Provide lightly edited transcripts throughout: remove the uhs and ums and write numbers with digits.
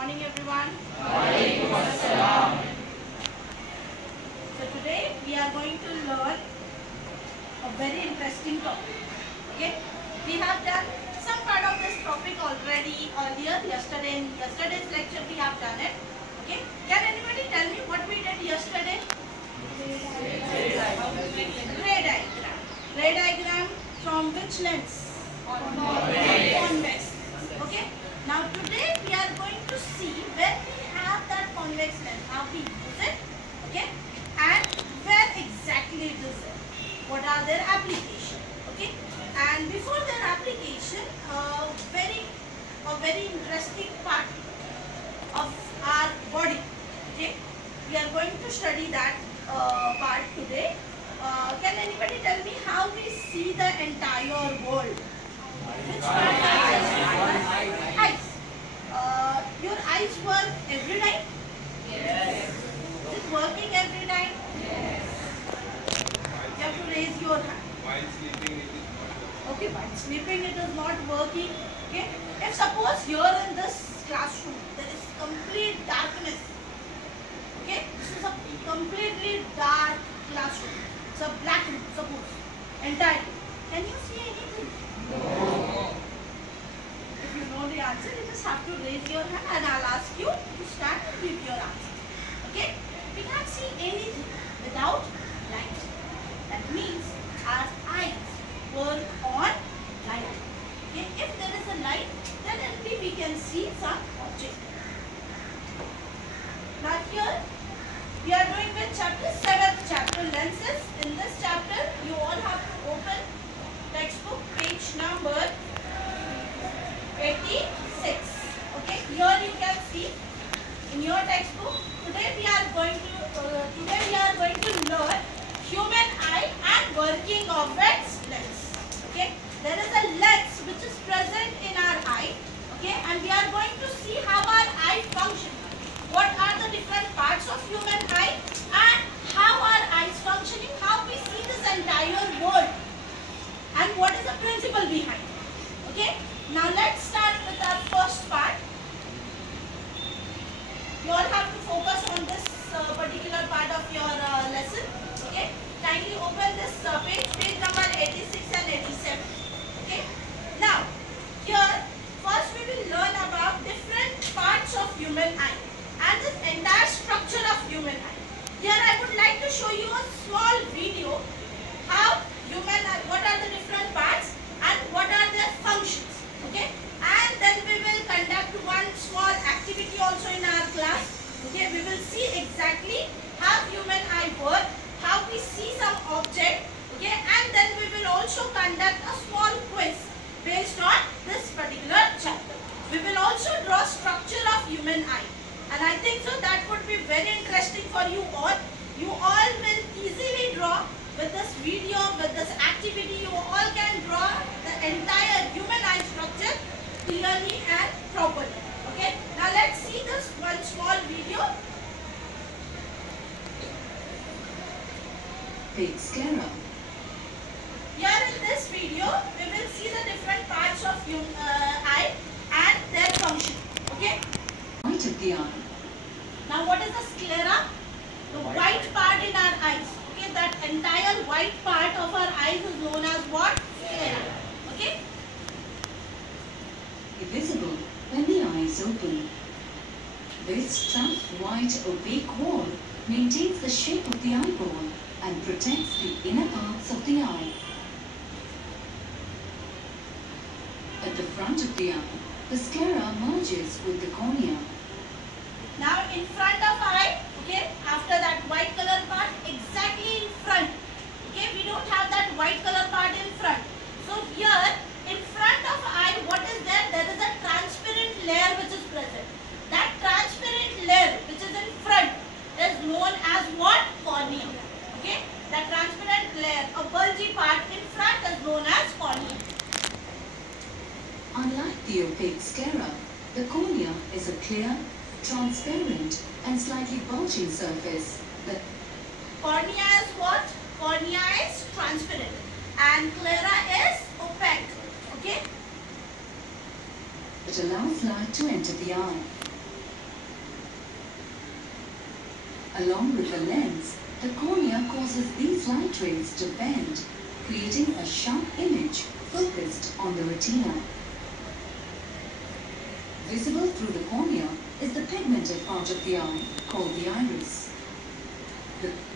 morning everyone. So today we are going to learn a very interesting topic. Okay, we have done some part of this topic already earlier. In yesterday's lecture we have done it. Okay, can anybody tell me what we did yesterday? Ray diagram. Ray diagram from which lens? Convex. Okay. Now today we are going to see when we have that convex lens, how we use it, okay, and where exactly it is there. What are their applications, okay? And before their application, a very interesting part of our body, okay? We are going to study that part today. Can anybody tell me how we see the entire world? Which part? Eyes. Your eyes work every night? Yes. Is it working every night? Yes. You have to raise your hand. While sleeping it is not working. Okay, while sleeping it is not working. Okay. If suppose here in this classroom there is complete darkness. Okay, this is a completely dark classroom. It's a black room, suppose. Entirely. Can you see anything? No. If you know the answer, you just have to raise your hand and I'll ask you to stand and give your answer. Okay? We can't see anything without light. That means our eyes work on light. Okay? If there is a light, then only we can see some object. Now here, we are doing with chapter 7th chapter, lenses. In this chapter, you all have to open textbook page number 86. Okay, here you can see in your textbook. Today we are going to learn human eye and working of its lens. Okay, there is a lens which is present in our eye. Okay, and we are going to see how our eye functions. What are the different parts of human eye and how our eyes functioning, how we see this entire world, and what is the principle behind it. Okay, now let's start with our first part. You all have to focus on this particular part of your lesson. Okay, kindly open this page number 86 and 87. Okay, now here first we will learn about different parts of human eye and this entire structure of human eye. Here I would like to show you a small video how human eye, what are the different parts and what are their functions. Okay, and then we will conduct one small activity also in our class. Okay, we will see exactly how human eye work, how we see some object. Okay, and then we will also conduct a small quiz based on this particular chapter. We will also draw structure of human eye. And I think so that would be very interesting for you all. You all will easily draw with this video, with this activity. You all can draw the entire human eye structure clearly and properly. Okay. Now let's see this one small video. Big scarab. Here in this video, we will see the different parts of eye and their function. Okay. White of the eye. Now what is the sclera? The white part in our eyes. Okay, that entire white part of our eyes is known as what? Sclera. Okay. Visible when the eye is open. This tough white opaque wall maintains the shape of the eyeball and protects the inner parts of the eye. At the front of the eye, the sclera merges with the cornea. Now in front of eye, okay, after that white color part, exactly in front, okay, we don't have that white color part in front. So here, in front of eye, what is there? There is a transparent layer which is present. That transparent layer which is in front is known as what? Cornea. Okay, that transparent layer, a bulgy part in front is known as cornea. Unlike the opaque sclera, the cornea is a clear, transparent and slightly bulging surface that cornea is what? Cornea is transparent and sclera is opaque. Okay. It allows light to enter the eye. Along with the lens, the cornea causes these light rays to bend, creating a sharp image focused on the retina. Visible through the cornea is the pigmented part of the eye called the iris.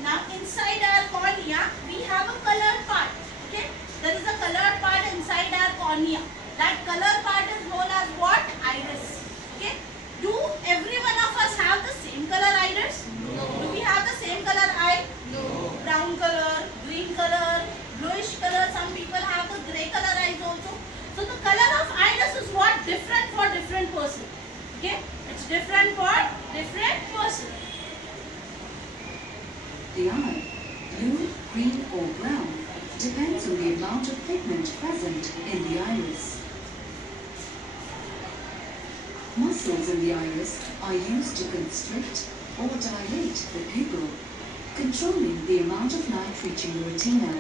Now inside our cornea, we have a colored part. Okay, there is a colored part inside our cornea. That colored part is known as what? Iris. Okay, do every one of us have the same color iris? No. Do we have the same color eye? No. Brown color, green color, bluish color. Some people have the grey color eyes also. So the color of iris is what? Different for different person. Okay, it's different for different person. The eye, blue, green or brown, depends on the amount of pigment present in the iris. Muscles in the iris are used to constrict or dilate the pupil, controlling the amount of light reaching the retina.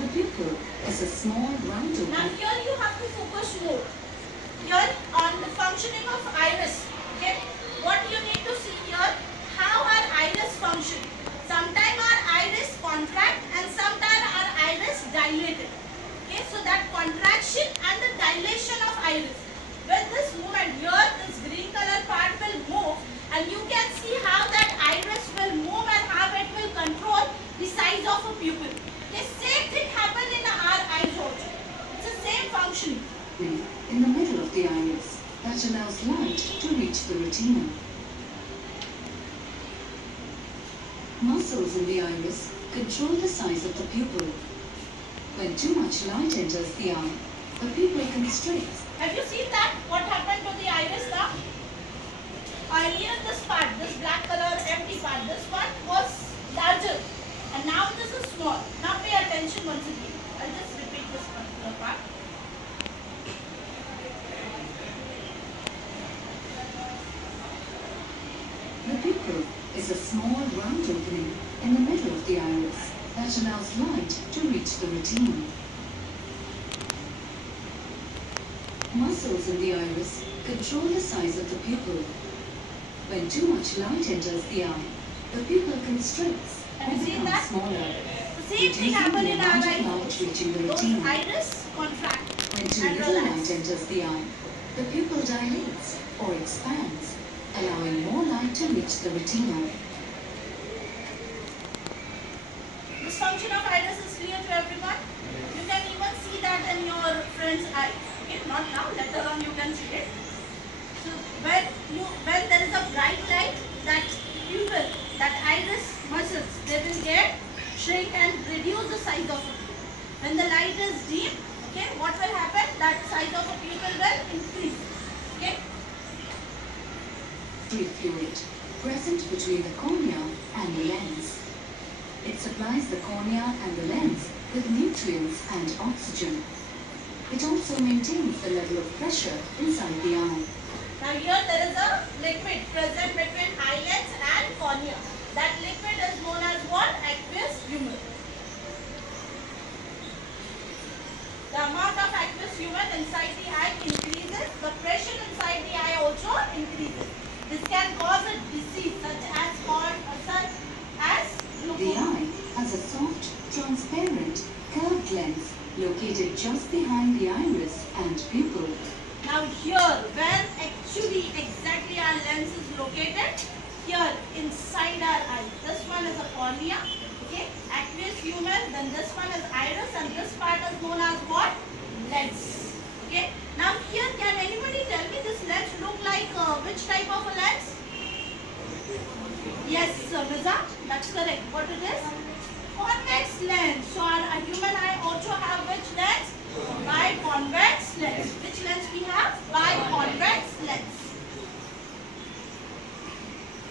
The pupil is a small round Now opening. here you have to focus more. Here on the functioning of iris. Okay, what you need to see here, how our iris function. Sometimes our iris contract and sometimes our iris dilated. Okay, so that contraction and the dilation of iris. When this movement here, this green color part will move, and you can see how that iris will move and how it will control the size of a pupil. The same thing happens in our eyes also. It's the same function. In the middle of the iris that allows light to reach the retina. Muscles in the iris control the size of the pupil. When too much light enters the eye, the pupil constricts. Have you seen that? What happened to the iris now? Earlier this part, this black color empty part, this one was larger and now this is small. Now pay attention once again. I'll just repeat this particular part. The pupil is a small round opening in the middle of the iris that allows light to reach the retina. Muscles in the iris control the size of the pupil. When too much light enters the eye, the pupil constricts Have and you seen becomes that? smaller, The same thing reducing happened the in our amount of eyes. light reaching the Those retina. iris contract When too and little relax. light enters the eye, the pupil dilates or expands, allowing more light to reach the retina. This function of iris is clear to everyone. You can even see that in your friend's eye. Okay, not now, later on you can see it. So when there is a bright light, that pupil, that iris muscles, they will get shrink and reduce the size of a pupil. When the light is dim, okay, what will happen? That size of a pupil will increase. Okay. Fluid present between the cornea and the lens. It supplies the cornea and the lens with nutrients and oxygen. It also maintains the level of pressure inside the eye. Now here there is a liquid present between eye lens and cornea. That liquid is known as what? Aqueous humor. The amount of aqueous humor inside the eye increases. The pressure inside the eye also increases. This can cause a disease such as The glaucoma. eye has a soft, transparent, curved lens located just behind the iris and pupil. Now here, where actually exactly our lens is located, here inside our eye. This one is a cornea, okay, aqueous humor, then this one is iris, and this part is known as what? Lens. Okay. Now here, can anybody tell me this lens look like which type of a lens? Yes, Miza, that's correct. What it is? Convex lens. So our human eye also have which lens? Biconvex lens. Which lens we have? Biconvex lens.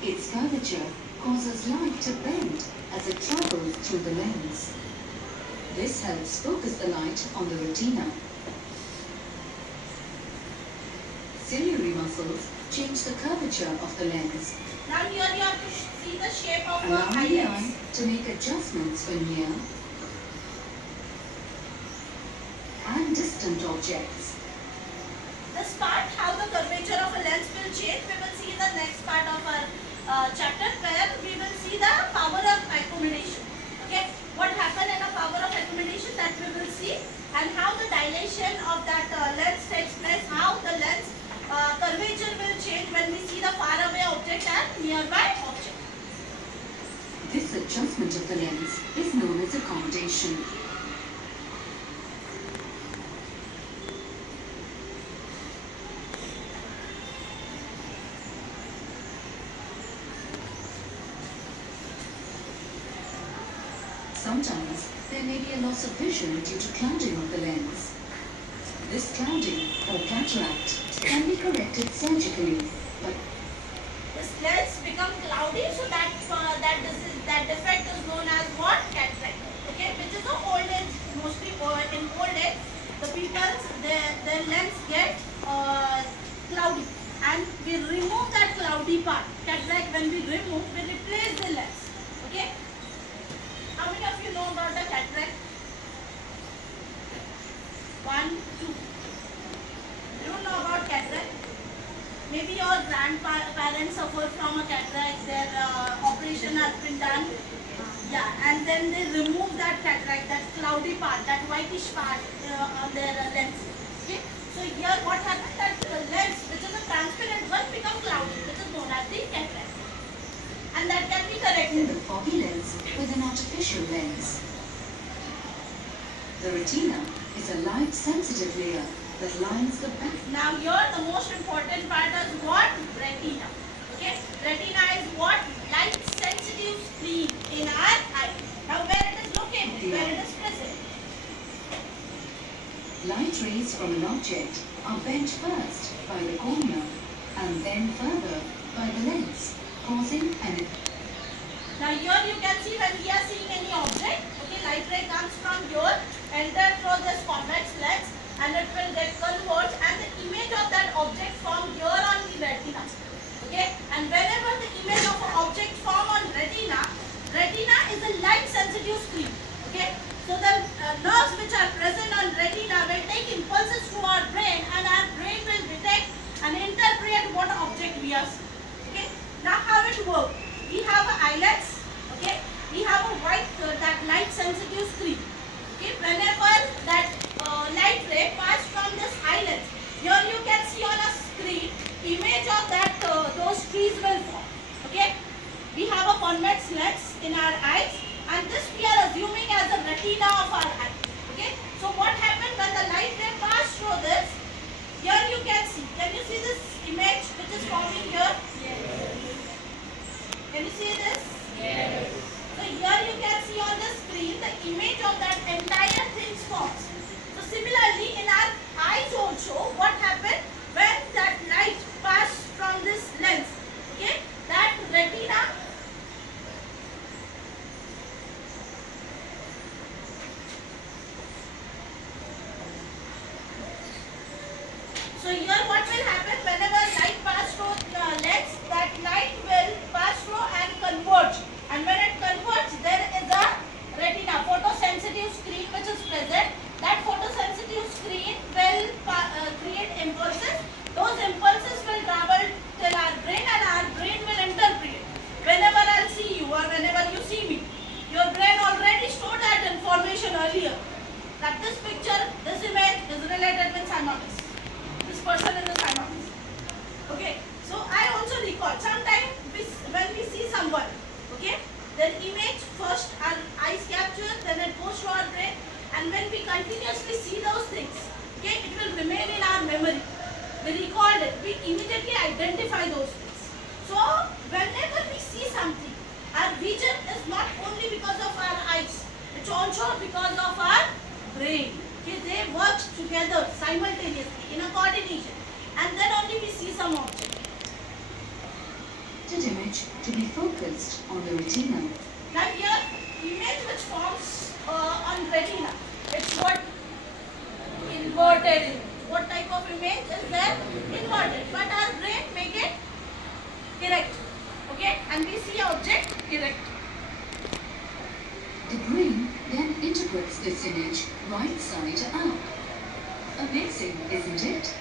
Its curvature causes light to bend as it travels through the lens. This helps focus the light on the retina. Ciliary muscles change the curvature of the lens, Now here you have to see the shape of our allowing the eye eyelids. to make adjustments when near and distant objects. This part, how the curvature of a lens will change, we will see in the next part of our chapter, where we will see the power of accommodation. Okay, what happened in a power of accommodation, that we will see, and how the dilation of that lens takes place, how the lens curvature will change when we see the far away object and nearby object. This adjustment of the lens is known as accommodation. Sometimes there may be a loss of vision due to clouding of the lens. This clouding or cataract can be corrected surgically, but This lens become cloudy, so that defect is known as what? Cataract. Okay, which is the old age, mostly in old age, the people's their lens get cloudy, and we remove that cloudy part. Cataract, when we remove, we replace the lens. Okay. How many of you know about the cataract? 1, 2. You don't know about cataract? Maybe your grandparents suffered from a cataract, their operation has been done. Yeah, and then they remove that cataract, that cloudy part, that whitish part on their lens. Okay, so here what happened, that lens, which is a transparent one, become cloudy, which is known as the cataract. And that can be in corrected. the foggy lens with an artificial lens. The retina is a light-sensitive layer that lines the back. Now here the most important part is what? Retina. Okay, retina is what? Light sensitive screen in our eye. Now where it is located, where it is present. Light rays from an object are bent first by the cornea and then further by the lens, causing an Now here you can see, when we are seeing any object, okay, light ray comes from here, enter through this convex lens, and it will get converged, and the image of that object form here on the retina. Okay, and whenever the image of an object form on retina, retina is a light sensitive screen. Okay, so the nerves which are present on retina will take impulses to our brain, and our brain will detect and interpret what object we are seeing. Okay, now how it works? We have eyelets. Okay, we have a white that light sensitive screen. Okay, whenever that light ray pass from this eyelets, here you can see on a screen image of that those trees will form. Okay, we have a convex lens in our eyes, and this we are assuming as the retina of our eye. Okay, so what happens when the light ray pass through this? Here you can see. Can you see this image which is forming here? Can you see this? Yes. So here you can see on the screen the image of that entire thing forms. So similarly in our eyes also, what happened when that light pass from this lens? Okay, that retina. So here what will happen, whenever light pass through the lens, that light will pass through and converge. And when it converges, there is a retina, photosensitive screen which is present. That photosensitive screen will create impulses. Those impulses will travel till our brain, and our brain will interpret. Whenever I'll see you or whenever you see me, your brain already stored that information earlier. That this picture, this image is related with Sayma. This person is a Sayma. Okay, so I also recall sometimes when we see someone, okay, their image first our eyes capture, then it goes to our brain, and when we continuously see those things, okay, it will remain in our memory. We recall it, we immediately identify those things. So whenever we see something, our vision is not only because of our eyes, it's also because of our brain. Okay, they work together simultaneously in a coordination, and then only we see some object. Image to be focused on the retina. Now here, image which forms on retina, it's what? Inverted image. What type of image is there? Inverted. But our brain make it erect. Okay, and we see object erect. The brain then interprets this image right side up. Amazing, isn't it?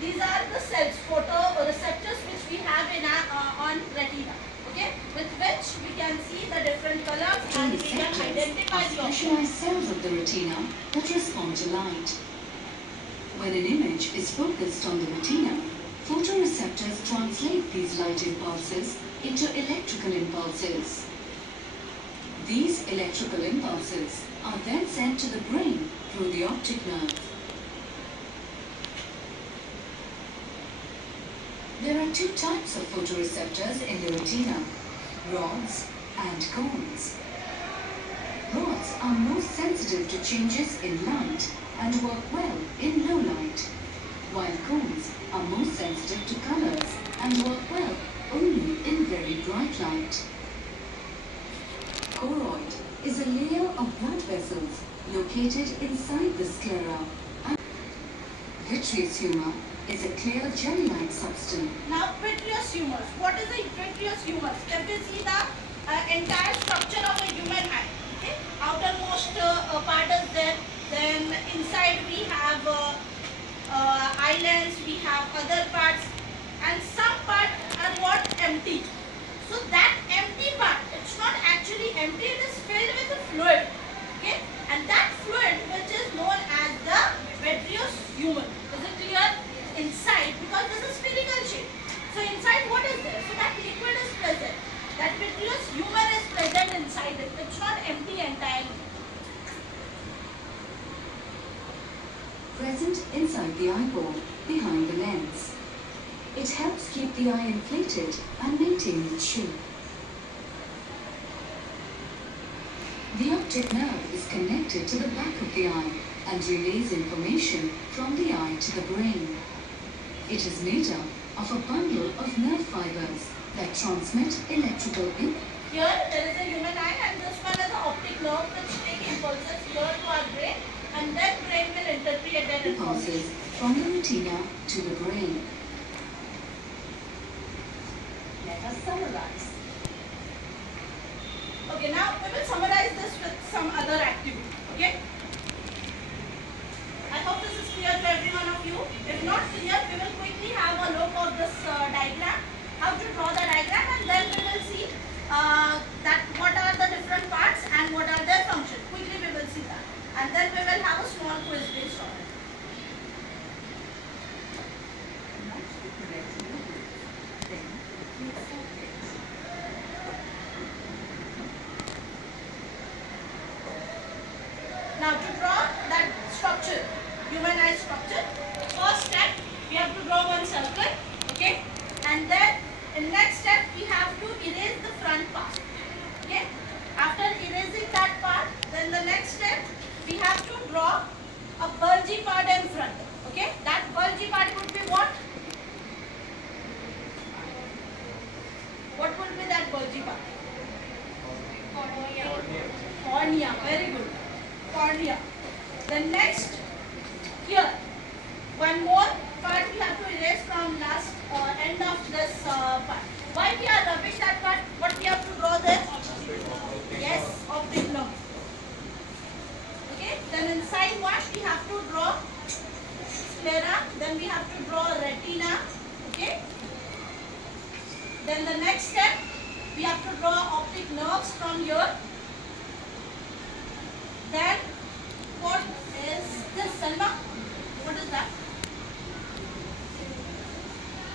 These are the cells, photoreceptors, which we have in on retina. Okay, with which we can see the different colors and we can identify are the specialized cells of the retina that respond to light. When an image is focused on the retina, photoreceptors translate these light impulses into electrical impulses. These electrical impulses are then sent to the brain through the optic nerve. There are two types of photoreceptors in the retina, rods and cones. Rods are most sensitive to changes in light and work well in low light, while cones are most sensitive to colors and work well only in very bright light. Choroid is a layer of blood vessels located inside the sclera. Vitreous humor is a clear jelly-like substance. Now, vitreous humors. What is a vitreous humor? If we see the entire structure of a human eye, okay? Outermost part is there. Then inside we have islands, we have other parts, and some parts are what empty. So that empty part, it's not actually empty, it is filled with a fluid. Okay? And that fluid, which is known as the vitreous humor. Is it clear? Inside, because this is spherical shape. So inside what is there? So that liquid is present. That vitreous humor is present inside it. It's not empty entirely. Present inside the eyeball, behind the lens. It helps keep the eye inflated and maintain its shape. The optic nerve is connected to the back of the eye and relays information from the eye to the brain. It is made up of a bundle of nerve fibers that transmit electrical impulses. Here there is a human eye and this one is an optic nerve which takes impulses here to our brain and then brain will interpret that Impulses from the retina to the brain. Let us summarize. Okay, now we will summarize this with some other activity. Okay? I hope this is clear to every one of you. If not clear, we will quickly have a look of this diagram, how to draw the diagram, and then we will see that what are the different parts and what are their functions. Quickly we will see that. And then we will have a small quiz based on it. Now to draw that structure, human eye structure, first step we have to draw one circle, okay, and then in next step we have to erase the front part, okay. After erasing that part, then the next step we have to draw a bulgy part in front, okay. That bulgy part would be what? What would be that bulgy part? Cornea, very good. Cornea. Then next, here, one more part we have to erase from last end of this part. Why we are rubbing that part? What we have to draw there? Yes, optic nerve. Okay. Then inside what we have to draw sclera. Then we have to draw retina. Okay. Then the next step we have to draw optic nerves from here. Then what is this, Sayma? What is that?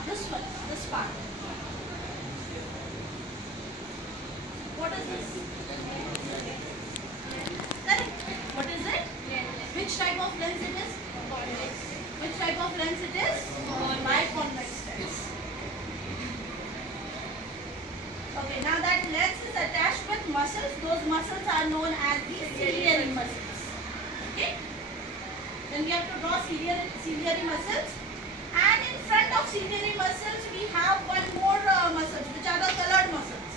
This one, this part. What is this? Correct. What is it? Which type of lens it is? Which type of lens it is? Biconvex lens. Okay, now that lens is attached with muscles. Those muscles are known as the ciliary muscles. Okay. Then we have to draw ciliary muscles. And in front of ciliary muscles, we have one more muscles, which are the colored muscles.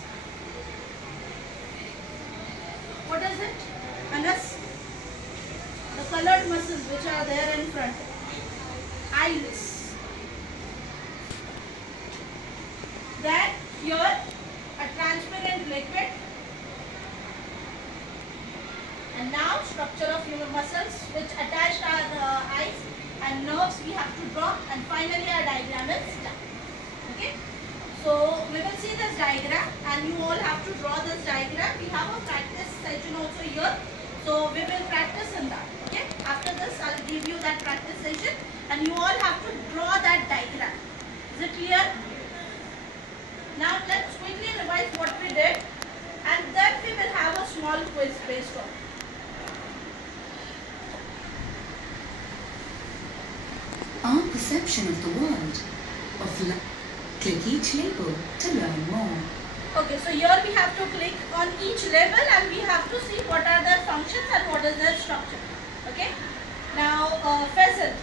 What is it? Anas? The colored muscles which are there in front. Iris. Then here a transparent liquid. And now structure of human muscles which attached our eyes and nerves we have to draw, and finally our diagram is done. Okay. So we will see this diagram and you all have to draw this diagram. We have a practice session also here. So we will practice in that. Okay. After this I will give you that practice session and you all have to draw that diagram. Is it clear? Now let's quickly revise what we did and then we will have a small quiz based on. Our perception of the world. Click each label to learn more. Okay, so here we have to click on each label and we have to see what are their functions and what is their structure. Okay. Now, Faisal,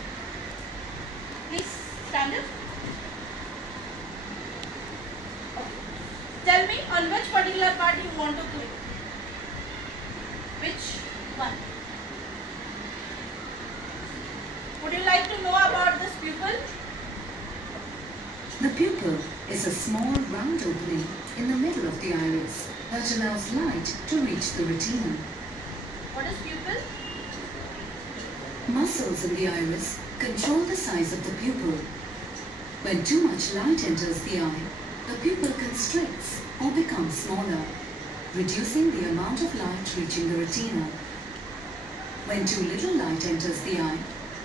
please stand up. Okay. Tell me on which particular part you want to click. Which one? Would you like to know about this pupil? The pupil is a small round opening in the middle of the iris that allows light to reach the retina. What is pupil? Muscles in the iris control the size of the pupil. When too much light enters the eye, the pupil constricts or becomes smaller, reducing the amount of light reaching the retina. When too little light enters the eye,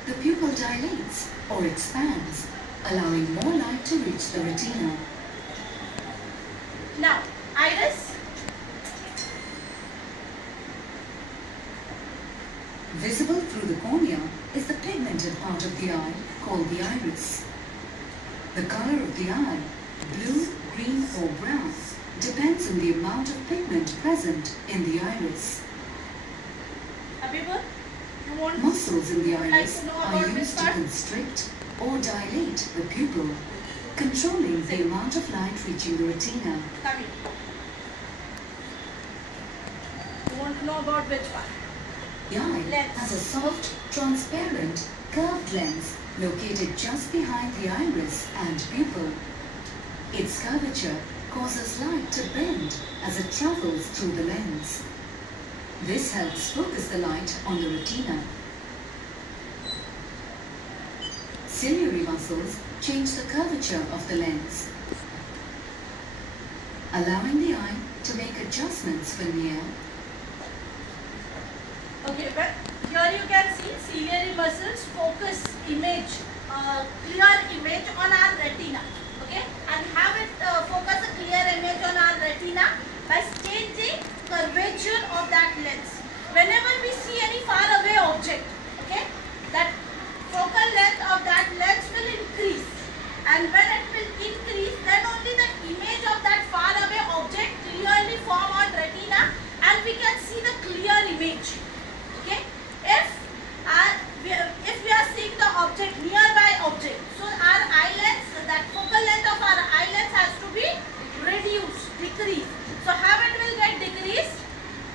the pupil dilates or expands, allowing more light to reach the retina. Now, iris. Visible through the cornea is the pigmented part of the eye called the iris. The color of the eye, blue, green or brown, depends on the amount of pigment present in the iris. Abibur, you want Muscles in the iris to know are about used this to part? constrict or dilate the pupil, controlling the amount of light reaching the retina. Come here. You want to know about which part? The eye Lens. has a soft, transparent, curved lens located just behind the iris and pupil. Its curvature causes light to bend as it travels through the lens. This helps focus the light on the retina. Ciliary muscles change the curvature of the lens, allowing the eye to make adjustments when near. Okay, well, here you can see ciliary muscles focus image, clear image on our retina. Okay, and have it focus a clear image on our retina by changing curvature of that lens. Whenever we see any far away object, okay, that focal length of that lens will increase, and when it will increase, then only the image of that far away object clearly form on retina and we can see the clear image. Okay, if we are seeing the object, nearby object, so our eye lens, that focal length of our eye lens has to be reduced, decreased. So how it will get decreased?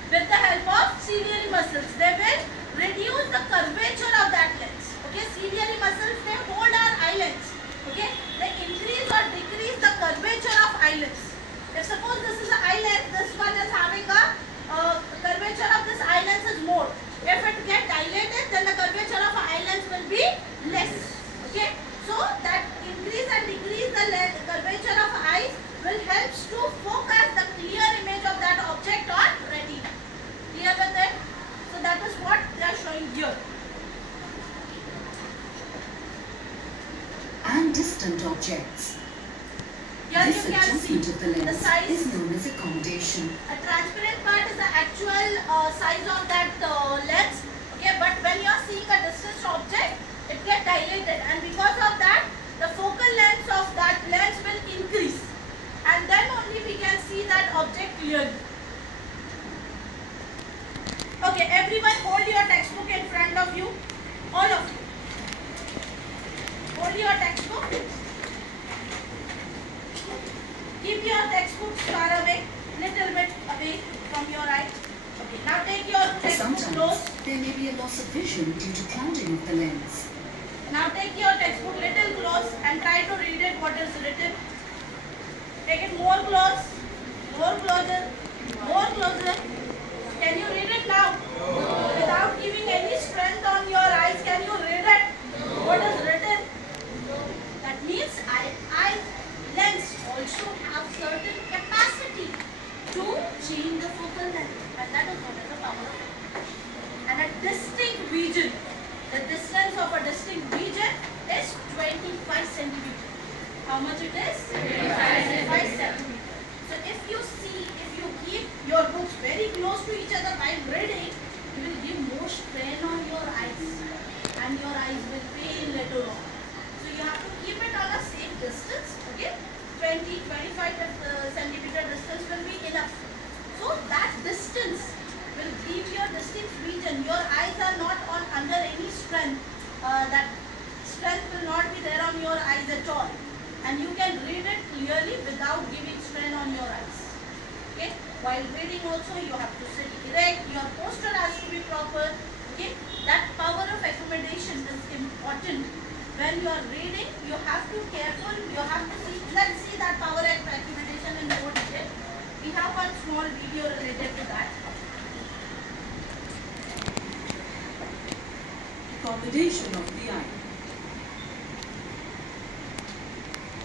With the help of ciliary muscles. They will reduce the curvature of that lens. Okay, ciliary muscles, they hold our eye lens. Okay, they increase or decrease the curvature of eye lens. If suppose this is an eye lens, this one is having a curvature of this eye lens is more. If it gets dilated, then the curvature of eye lens will be less. Okay, so that increase and decrease the curvature of eyes will help to focus the clear image of that object on retina. Clear with it? So that is what they are showing here. And distant objects. Here This you can see adjustment of the the lens size. is known as accommodation. A transparent part is the actual size of that lens. Okay, but when you are seeing a distant object, it gets dilated, and because of that, the focal length of that lens will increase, and then only we can see that object clearly. Okay, everyone hold your textbook in front of you. All of you. Hold your textbook. Keep your textbooks far away, little bit away from your eyes. Okay, now take your textbook Sometimes close. there may be a loss of vision due to clouding of the lens. Now take your textbook little close and try to read it what is written. Take it more close, more closer, more closer. Can you read it now? Without giving any strength on your eyes, can you read it? What is written? and your eyes will pain later on. So you have to keep it on a safe distance. Okay, 20-25 centimeter distance will be enough. So that distance will give your distinct region. Your eyes are not on under any strength. That strength will not be there on your eyes at all, and you can read it clearly without giving strain on your eyes. Okay, while reading also you have to sit erect, your posture has to be proper. Okay, that power of accommodation is important. When you are reading, you have to careful, you have to see, let's see that power of accommodation in more detail. We have one small video related to that. Accommodation of the eye.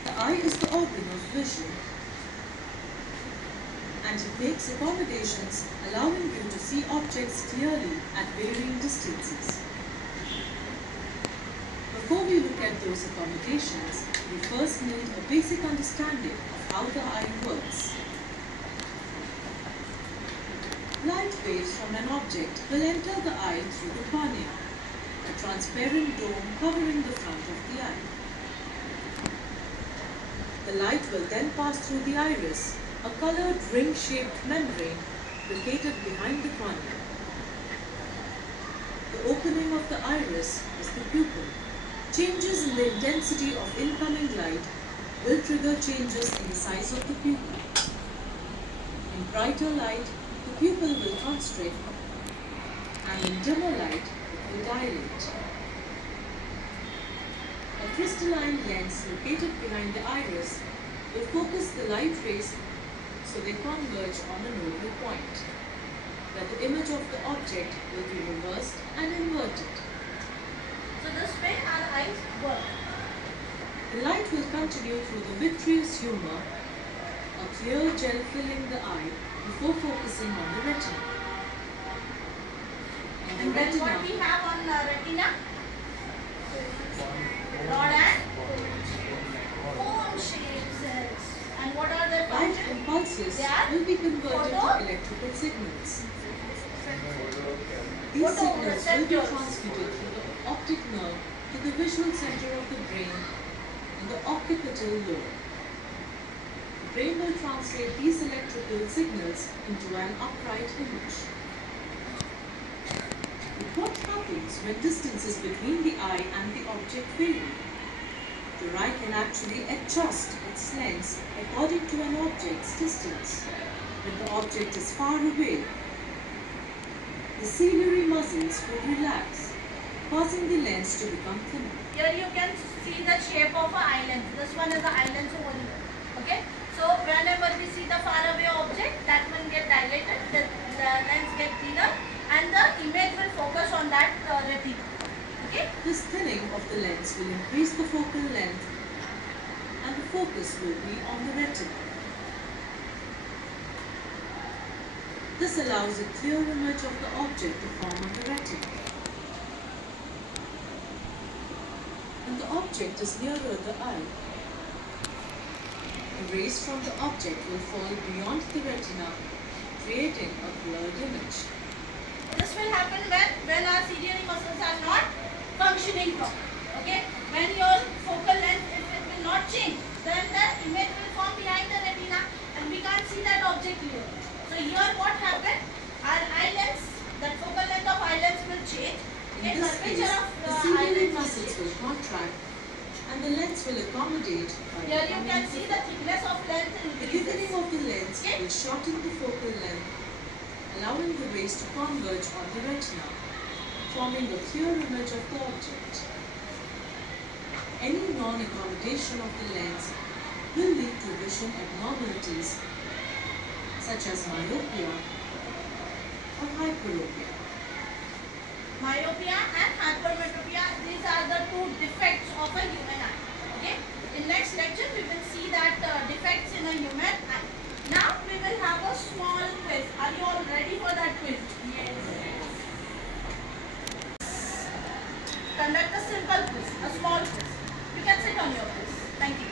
The eye is the organ of vision, and it makes accommodations allowing you to see objects clearly at varying distances. Before we look at those accommodations, we first need a basic understanding of how the eye works. Light waves from an object will enter the eye through the cornea, a transparent dome covering the front of the eye. The light will then pass through the iris, a colored ring-shaped membrane located behind the cornea. The opening of the iris is the pupil. Changes in the intensity of incoming light will trigger changes in the size of the pupil. In brighter light, the pupil will constrict, and in dimmer light, it will dilate. A crystalline lens located behind the iris will focus the light rays so they converge on a nodal point, where the image of the object will be reversed and inverted. So this way our eyes work. The light will continue through the vitreous humor, a clear gel filling the eye before focusing on the retina. In the And then what retina, we have on retina? Rod and cone-shaped cells. And what are their light functions? impulses They are will be converted to photo- electrical signals. These signals will be Photoreceptors. transmitted through the optic nerve to the visual center of the brain in the occipital lobe. The brain will translate these electrical signals into an upright image. But what happens when distances between the eye and the object vary? The eye can actually adjust its lens according to an object's distance. When the object is far away, the ciliary muscles will relax, causing the lens to become thinner. Here you can see the shape of an eye lens. This one is the eye lens over here. Okay. So whenever we see the far away object, that will get dilated, the lens get thinner, and the image will focus on that retina. Okay. This thinning of the lens will increase the focal length, and the focus will be on the retina. This allows a clear image of the object to form on the retina. When the object is nearer the eye, the rays from the object will fall beyond the retina, creating a blurred image. This will happen when our ciliary muscles are not functioning properly. Okay. When your focal length, if it will not change, then the image will form behind the retina, and we can't see that object clearly. So here what happened? Our eye lens, that focal length of eye lens will change. Okay, In this case, curvature of the eye ciliary lens will muscles change. will contract, and the lens will accommodate by Here you becoming can see the thicker. thickness of lens The increases. thickening of the lens Okay. will shorten the focal length, allowing the rays to converge on the retina, forming a clear image of the object. Any non-accommodation of the lens will lead to vision abnormalities such as myopia or hyperopia. Myopia and hypermetropia, these are the two defects of a human eye. Okay. In next lecture we will see that defects in a human eye. Now we will have a small quiz. Are you all ready for that quiz? Yes. Conduct a simple quiz, a small quiz. You can sit on your quiz. Thank you.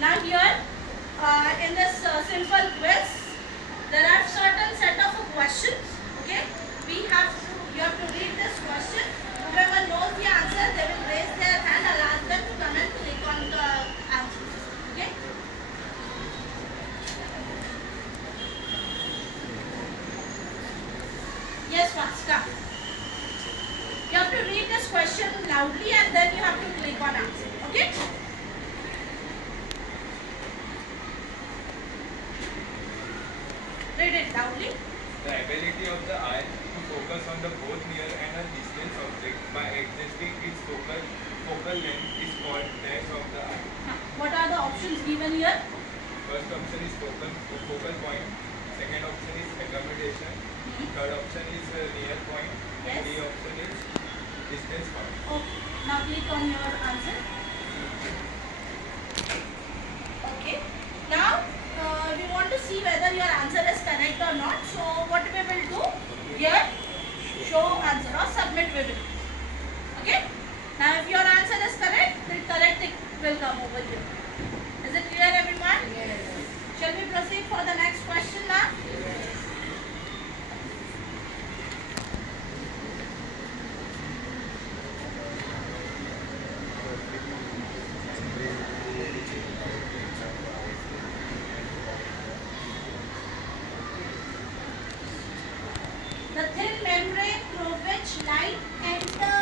Now here, in this simple quiz, Yes, fast. Come. You have to read this question loudly and then you have to click on answer. Okay? Read it loudly. The ability of the eye to focus on the both near and a distant object by adjusting its focal length is called depth of the eye. What are the options given here? First option is focal point. Second option is accommodation. Third option is near point. Yes. And the option is distance point. Okay. Now click on your answer. Okay. Now we want to see whether your answer is correct or not. So what we will do here, show answer or submit we will. Okay. Now if your answer is correct, the correct tick will come over here. Is it clear, everyone? Yes. Shall we proceed for the next question now? The thin membrane through which light enters